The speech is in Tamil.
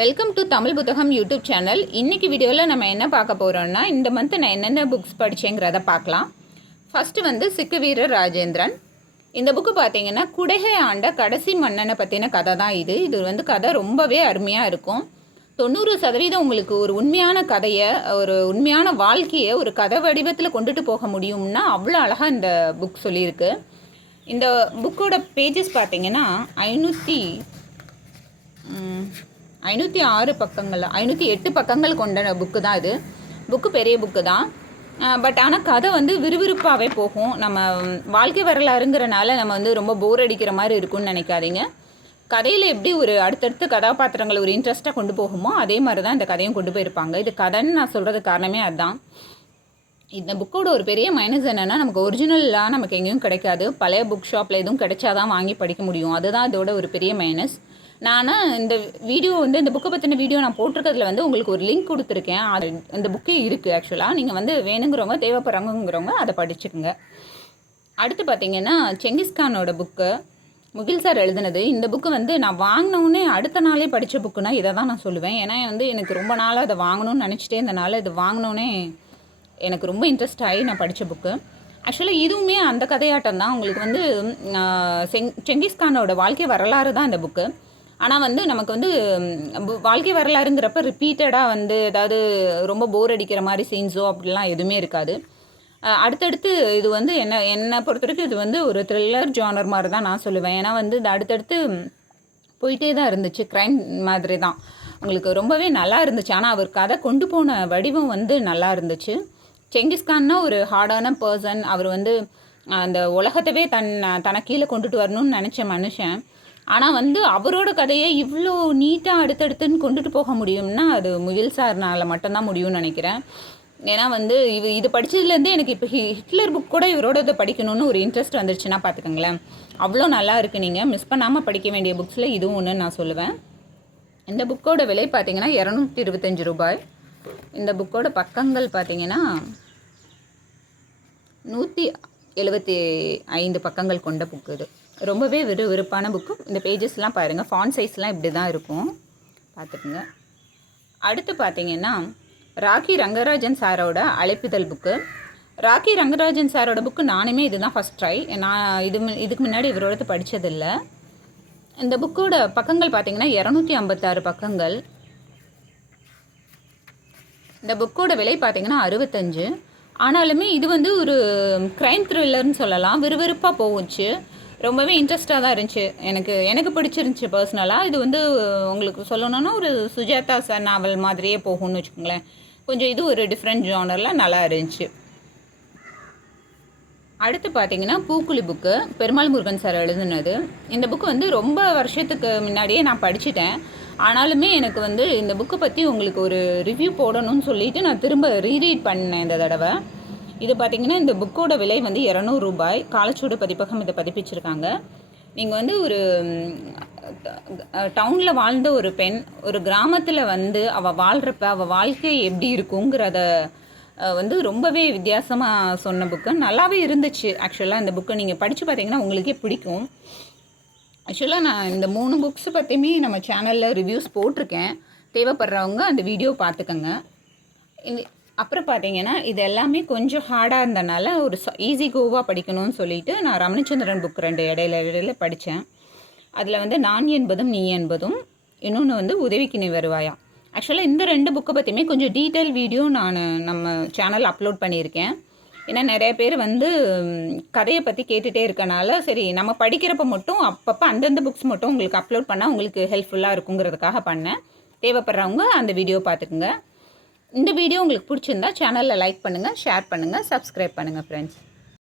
வெல்கம் டு தமிழ் புத்தகம் யூடியூப் சேனல். இன்றைக்கி வீடியோவில் நம்ம என்ன பார்க்க போகிறோம்னா, இந்த மந்த் நான் என்னென்ன புக்ஸ் படித்தேங்கிறத பார்க்கலாம். ஃபஸ்ட்டு வந்து சிக்குவீரர் ராஜேந்திரன். இந்த புக்கு பார்த்தீங்கன்னா குடகை ஆண்ட கடைசி மன்னனை பற்றின கதை தான் இது. இது வந்து கதை ரொம்பவே அருமையாக இருக்கும். 90% உங்களுக்கு ஒரு உண்மையான கதையை, ஒரு உண்மையான வாழ்க்கையை ஒரு கதை வடிவத்தில் கொண்டுட்டு போக முடியும்னா அவ்வளோ அழகாக இந்த புக் சொல்லியிருக்கு. இந்த புக்கோட பேஜஸ் பார்த்தீங்கன்னா 506 பக்கங்கள், 508 பக்கங்கள் கொண்ட புக்கு தான் இது. புக்கு பெரிய புக்கு தான், பட் ஆனால் கதை வந்து விறுவிறுப்பாகவே போகும். நம்ம வாழ்க்கை வரலாறுங்கிறனால நம்ம வந்து ரொம்ப போர் அடிக்கிற மாதிரி இருக்கும்னு நினைக்காதீங்க. கதையில் எப்படி ஒரு அடுத்தடுத்த கதாபாத்திரங்களை ஒரு இன்ட்ரெஸ்ட்டாக கொண்டு போகுமோ அதே மாதிரி தான் இந்த கதையும் கொண்டு போயிருப்பாங்க. இது கதைன்னு நான் சொல்கிறதுக்கு காரணமே அதுதான். இந்த புக்கோட ஒரு பெரிய மைனஸ் என்னென்னா, நமக்கு ஒரிஜினல்லாம் நமக்கு எங்கேயும் கிடைக்காது. பழைய புக் ஷாப்பில் எதுவும் கிடைச்சாதான் வாங்கி படிக்க முடியும். அதுதான் இதோட ஒரு பெரிய மைனஸ். நான் இந்த வீடியோ வந்து இந்த புக்கை பற்றின வீடியோ நான் போட்டிருக்கிறதுல வந்து உங்களுக்கு ஒரு லிங்க் கொடுத்துருக்கேன். அது இந்த புக்கே இருக்குது. ஆக்சுவலாக நீங்கள் வந்து வேணுங்கிறவங்க, தேவைப்படுறவங்கிறவங்க அதை படிச்சுக்குங்க. அடுத்து பார்த்திங்கன்னா செங்கிஸ்கானோட புக்கு, முகில் சார் எழுதுனது. இந்த புக்கு வந்து நான் வாங்கினோன்னே அடுத்த நாளே படித்த புக்குன்னா இதை தான் நான் சொல்லுவேன். ஏன்னா வந்து எனக்கு ரொம்ப நாளாக அதை வாங்கணும்னு நினச்சிட்டே இருந்தனால இது வாங்கினோன்னே எனக்கு ரொம்ப இன்ட்ரெஸ்ட் ஆகி நான் படித்த புக்கு. ஆக்சுவலாக இதுவுமே அந்த கதையாட்டம் தான். உங்களுக்கு வந்து செங்கிஸ்கானோட வாழ்க்கை வரலாறு தான் இந்த புக்கு. ஆனால் வந்து நமக்கு வந்து வாழ்க்கை வரலாறுங்கிறப்ப ரிப்பீட்டடாக வந்து ஏதாவது ரொம்ப போர் அடிக்கிற மாதிரி சீன்ஸோ அப்படிலாம் எதுவுமே இருக்காது. அடுத்தடுத்து இது வந்து என்னை பொறுத்த வரைக்கும் இது வந்து ஒரு த்ரில்லர் ஜானர் மாதிரி தான் நான் சொல்லுவேன். ஏன்னா வந்து இது அடுத்தடுத்து போயிட்டே தான் இருந்துச்சு. க்ரைம் மாதிரி தான். உங்களுக்கு ரொம்பவே நல்லா இருந்துச்சு. ஆனால் அவர் கதை கொண்டு போன வடிவம் வந்து நல்லா இருந்துச்சு. செங்கிஸ்கான்னா ஒரு ஹார்டான பர்சன். அவர் வந்து அந்த உலகத்தவே தன்னை கீழே கொண்டுட்டு வரணும்னு நினச்ச மனுஷன். ஆனால் வந்து அவரோட கதையை இவ்வளோ நீட்டாக அடுத்தடுத்துன்னு கொண்டுட்டு போக முடியும்னா அது முகில் சார்னால் மட்டும்தான் முடியும்னு நினைக்கிறேன். ஏன்னா வந்து இது படித்ததுலேருந்தே எனக்கு இப்போ ஹிட்லர் புக் கூட இவரோட இதை படிக்கணும்னு ஒரு இன்ட்ரெஸ்ட் வந்துருச்சுன்னா பார்த்துக்கோங்களேன். அவ்வளோ நல்லா இருக்குது. நீங்கள் மிஸ் பண்ணாமல் படிக்க வேண்டிய புக்ஸில் இதுவும் ஒன்று நான் சொல்லுவேன். இந்த புக்கோட விலை பார்த்திங்கன்னா 225 ரூபாய். இந்த புக்கோட பக்கங்கள் பார்த்திங்கன்னா 175 பக்கங்கள் கொண்ட புக்கு. இது ரொம்பவே விறுவிறுப்பான புக்கு. இந்த பேஜஸ்லாம் பாருங்கள், ஃபாண்ட் சைஸ்லாம் இப்படி தான் இருக்கும், பார்த்துக்குங்க. அடுத்து பார்த்திங்கன்னா ராக்கி ரங்கராஜன் சாரோட அழைப்பிதழ் புக்கு. ராக்கி ரங்கராஜன் சாரோட புக்கு நானுமே இதுதான் ஃபஸ்ட் ட்ரை. நான் இதுக்கு முன்னாடி இவரோடது படித்ததில்லை. இந்த புக்கோட பக்கங்கள் பார்த்திங்கன்னா 256 பக்கங்கள். இந்த புக்கோட விலை பார்த்திங்கன்னா 65. ஆனாலுமே இது வந்து ஒரு க்ரைம் த்ரில்லர்னு சொல்லலாம். விறுவிறுப்பாக போச்சு. ரொம்பவே இன்ட்ரெஸ்டாக தான் இருந்துச்சு. எனக்கு பிடிச்சிருந்துச்சி பர்சனலாக. இது வந்து உங்களுக்கு சொல்லணுன்னா ஒரு சுஜாதா சார் நாவல் மாதிரியே போகும்னு வச்சுக்கோங்களேன். கொஞ்சம் இது ஒரு டிஃப்ரெண்ட் ஜானரில் நல்லா இருந்துச்சு. அடுத்து பார்த்திங்கன்னா பூக்குழி புக்கு, பெருமாள் முருகன் சார் எழுதுனது. இந்த புக்கு வந்து ரொம்ப வருஷத்துக்கு முன்னாடியே நான் படிச்சுட்டேன். ஆனாலுமே எனக்கு வந்து இந்த புக்கை பற்றி உங்களுக்கு ஒரு ரிவ்யூ போடணும்னு சொல்லிவிட்டு நான் திரும்ப ரீரீட் பண்ணேன் இந்த தடவை. இது பார்த்திங்கன்னா இந்த புக்கோட விலை வந்து 200 ரூபாய். காலச்சூடு பதிப்பகம் இதை பதிப்பிச்சிருக்காங்க. நீங்கள் வந்து ஒரு டவுனில் வாழ்ந்த ஒரு பெண் ஒரு கிராமத்தில் வந்து அவள் வாழ்கிறப்ப அவள் வாழ்க்கை எப்படி இருக்குங்கிறத வந்து ரொம்பவே வித்தியாசமாக சொன்ன புக்கு. நல்லாவே இருந்துச்சு. ஆக்சுவலாக இந்த புக்கை நீங்கள் படித்து பார்த்தீங்கன்னா உங்களுக்கே பிடிக்கும். ஆக்சுவலாக நான் இந்த 3 புக்ஸு பற்றியுமே நம்ம சேனலில் ரிவ்யூஸ் போட்டிருக்கேன். தேவைப்படுறவங்க அந்த வீடியோ பார்த்துக்கோங்க. அப்புறம் பார்த்தீங்கன்னா இது எல்லாமே கொஞ்சம் ஹார்டாக இருந்தனால ஒரு ஈஸி கோவாக படிக்கணும்னு சொல்லிவிட்டு நான் ரமணிச்சந்திரன் புக் 2 இடையில படித்தேன். அதில் வந்து நான் என்பதும் நீ என்பதும், இன்னொன்று வந்து உதவிக்கு நீ வருவாயா. ஆக்சுவலாக இந்த 2 புக்கை பற்றியுமே கொஞ்சம் டீட்டெயில் வீடியோ நான் நம்ம சேனல் அப்லோட் பண்ணியிருக்கேன். ஏன்னா நிறைய பேர் வந்து கதையை பற்றி கேட்டுகிட்டே இருக்கனால சரி நம்ம படிக்கிறப்ப மட்டும் அப்பப்போ அந்தந்த புக்ஸ் மட்டும் உங்களுக்கு அப்லோட் பண்ணால் உங்களுக்கு ஹெல்ப்ஃபுல்லாக இருக்குங்கிறதுக்காக பண்ணேன். தேவைப்படுறவங்க அந்த வீடியோ பார்த்துக்குங்க. இந்த வீடியோ உங்களுக்கு பிடிச்சிருந்தா சேனலில் லைக் பண்ணுங்கள், ஷேர் பண்ணுங்கள், சப்ஸ்கிரைப் பண்ணுங்கள் ஃப்ரெண்ட்ஸ்.